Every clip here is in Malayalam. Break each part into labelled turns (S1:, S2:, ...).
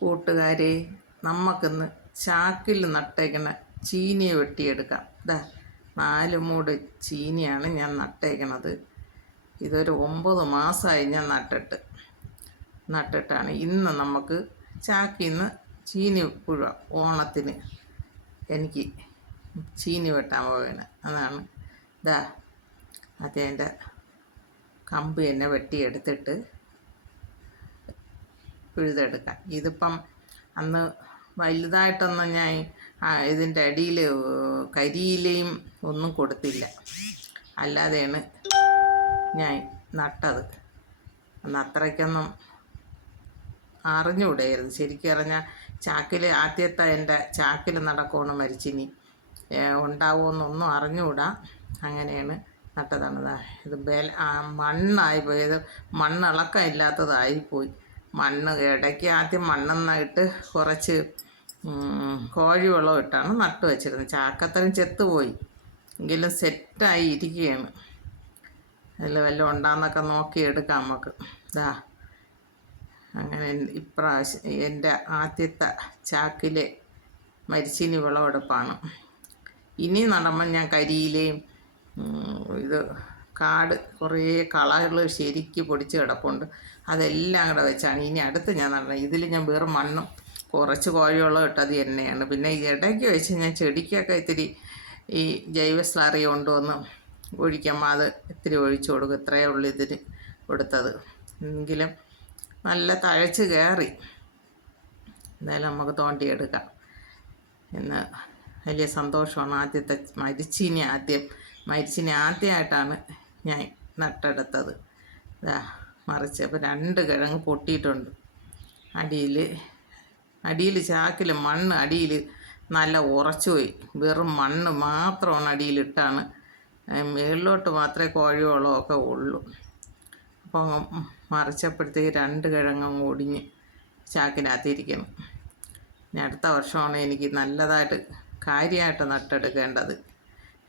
S1: കൂട്ടുകാരെ നമുക്കിന്ന് ചാക്കിൽ നട്ടേക്കണ ചീനിയെ വെട്ടിയെടുക്കാം. ഇതാ നാല് മൂട് ചീനിയാണ് ഞാൻ നട്ടേക്കണത്. ഇതൊരു ഒമ്പത് മാസമായി ഞാൻ നട്ടിട്ട്. നട്ടിട്ടാണ് ഇന്ന് നമുക്ക് ചാക്കിൽ നിന്ന് ചീനി പുഴ ഓണത്തിന് എനിക്ക് ചീനി വെട്ടാൻ പോവുകയാണ് അതാണ് ഇതാ അതേന്റെ കമ്പ് തന്നെ വെട്ടിയെടുത്തിട്ട് പിഴുതെടുക്കാം ഇതിപ്പം അന്ന് വലുതായിട്ടൊന്നും ഞാൻ ഇതിന്റെ അടിയിൽ കരിയിലയും ഒന്നും കൊടുത്തില്ല. അല്ലാതെയാണ് ഞാൻ നട്ടത്. അന്ന് അത്രയ്ക്കൊന്നും അറിഞ്ഞുകൂടായിരുന്നു ശരിക്കും അറിഞ്ഞാൽ ചാക്കിൽ ആദ്യത്തെ എന്റെ ചാക്കിൽ നടക്കുവാണ് മരിച്ചിനി ഉണ്ടാവുമെന്നൊന്നും അറിഞ്ഞുകൂടാ. അങ്ങനെയാണ് നട്ടതാണ്. ഇത് ബല മണ്ണായി പോയത് മണ്ണിളക്കം ഇല്ലാത്തതായിപ്പോയി മണ്ണ് ഇടയ്ക്ക് ആദ്യം മണ്ണെന്നായിട്ട് കുറച്ച് കോഴിവെള്ളം ഇട്ടാണ് നട്ടു വെച്ചിരുന്നത്. ചാക്കത്തരം ചെത്തുപോയി. എങ്കിലും സെറ്റായി ഇരിക്കുകയാണ്. അതിൽ വല്ലതും ഉണ്ടാന്നൊക്കെ നോക്കി എടുക്കാം നമുക്ക്. ഇതാ അങ്ങനെ ഇപ്രാവശ്യം എന്റെ ആദ്യത്തെ ചാക്കിലെ മരിച്ചിനി വിളവെടുപ്പാണ്. ഇനി നടുമ്പോൾ ഞാൻ കരിയിലെയും ഇത് കാട് കുറേ കളകൾ ശരിക്ക് പൊടിച്ച് കിടപ്പുണ്ട്. അതെല്ലാം കൂടെ വെച്ചാണ്. ഇനി അടുത്ത് ഞാൻ നടന്നത് ഇതിൽ ഞാൻ വേറെ മണ്ണും കുറച്ച് കോഴിവെള്ളം ഇട്ടത് തന്നെയാണ് പിന്നെ ഇടയ്ക്ക് വെച്ച് ഞാൻ ചെടിക്കൊക്കെ ഇത്തിരി ഈ ജൈവ സ്ലാറി കൊണ്ടുവന്ന് ഒഴിക്കുമ്പോൾ അത് ഇത്തിരി ഒഴിച്ചു കൊടുക്കും. ഇത്രയേ ഉള്ളൂ ഇതിന് കൊടുത്തത്. എങ്കിലും നല്ല തഴച്ച് കയറി. എന്തായാലും നമുക്ക് തോണ്ടിയെടുക്കാം. എന്ന് വലിയ സന്തോഷമാണ് ആദ്യത്തെ മരിച്ചിനി ആദ്യം. മരിച്ചിനി ആദ്യമായിട്ടാണ് ഞാൻ നട്ടെടുത്തത്. ഇതാ മറിച്ച് അപ്പോൾ രണ്ട് കിഴങ്ങ് പൊട്ടിയിട്ടുണ്ട്. അടിയിൽ അടിയിൽ ചാക്കിൽ മണ്ണ് അടിയിൽ നല്ല ഉറച്ചുപോയി വെറും മണ്ണ് മാത്രമാണ് അടിയിലിട്ടാണ് മേളിലോട്ട് മാത്രമേ കോഴിവളമൊക്കെ ഉള്ളൂ. അപ്പോൾ മറിച്ചപ്പോഴത്തേക്ക് രണ്ട് കിഴങ്ങും ഒടിഞ്ഞ് ചാക്കിനകത്തിരിക്കണം ഇനി അടുത്ത വർഷമാണ് എനിക്ക് നല്ലതായിട്ട് കാര്യമായിട്ട് നട്ടെടുക്കേണ്ടത്.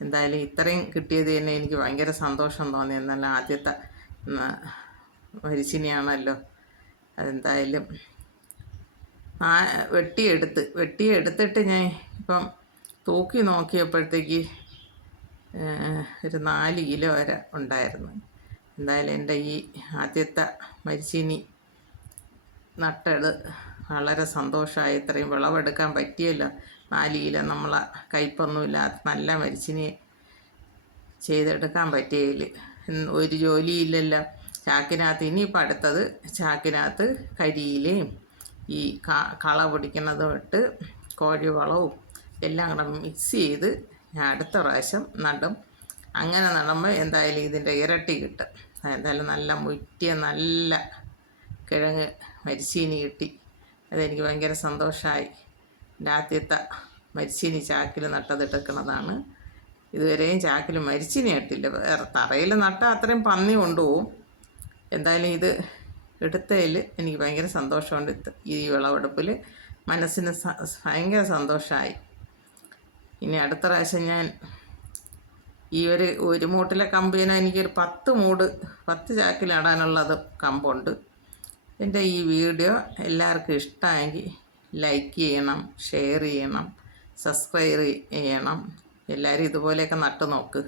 S1: എന്തായാലും ഇത്രയും കിട്ടിയത് തന്നെ എനിക്ക് ഭയങ്കര സന്തോഷം തോന്നി. എന്നല്ല ആദ്യത്തെ മരിച്ചിനിയാണല്ലോ. അതെന്തായാലും ആ വെട്ടിയെടുത്ത് വെട്ടിയെടുത്തിട്ട് ഞാൻ ഇപ്പം തൂക്കി നോക്കിയപ്പോഴത്തേക്ക് ഒരു നാല് കിലോ വരെ ഉണ്ടായിരുന്നു. എന്തായാലും എന്റെ ഈ ആദ്യത്തെ മരിച്ചിനി നട്ടത് വളരെ സന്തോഷമായി ഇത്രയും വിളവെടുക്കാൻ പറ്റിയല്ലോ. നാലിയില നമ്മൾ കയ്പൊന്നുമില്ലാത്ത നല്ല മരിച്ചിനെ ചെയ്തെടുക്കാൻ പറ്റിയതിൽ ഒരു ജോലിയില്ലല്ലോ. ചാക്കിനകത്ത് ഇനിയിപ്പോൾ അടുത്തത് ചാക്കിനകത്ത് കരിയിലയും ഈ കള പിടിക്കുന്നതും ഇട്ട് കോഴിവളവും എല്ലാം കൂടെ മിക്സ് ചെയ്ത് ഞാൻ അടുത്ത പ്രാവശ്യം നടും. അങ്ങനെ നടുമ്പോൾ എന്തായാലും ഇതിന്റെ ഇരട്ടി കിട്ടും. എന്തായാലും നല്ല മുറ്റിയ നല്ല കിഴങ്ങ് മരിച്ചീനി കിട്ടി. അതെനിക്ക് ഭയങ്കര സന്തോഷമായി എന്റെ ആദ്യത്തെ മരിച്ചിനി ചാക്കിൽ നട്ടതിട്ടിരിക്കുന്നതാണ് ഇതുവരെയും ചാക്കിൽ മരിച്ചിനി ഇട്ടില്ല വേറെ തറയിൽ നട്ടാൽ അത്രയും പന്നി കൊണ്ടുപോകും. എന്തായാലും ഇത് എടുത്തതിൽ എനിക്ക് ഭയങ്കര സന്തോഷമുണ്ട്. ഈ വിളവെടുപ്പിൽ മനസ്സിന് ഭയങ്കര സന്തോഷമായി ഇനി അടുത്ത പ്രാവശ്യം ഞാൻ ഈ ഒരു ഒരു മൂട്ടിലെ കമ്പിന് എനിക്കൊരു പത്ത് മൂട് പത്ത് ചാക്കിൽ നടാനുള്ളത് കമ്പുണ്ട്. എന്റെ ഈ വീഡിയോ എല്ലാവർക്കും ഇഷ്ടമായെങ്കിൽ ലൈക്ക് ചെയ്യണം ഷെയർ ചെയ്യണം സബ്സ്ക്രൈബ് ചെയ്യണം. എല്ലാവരും ഇതുപോലെയൊക്കെ നട്ടു നോക്ക്.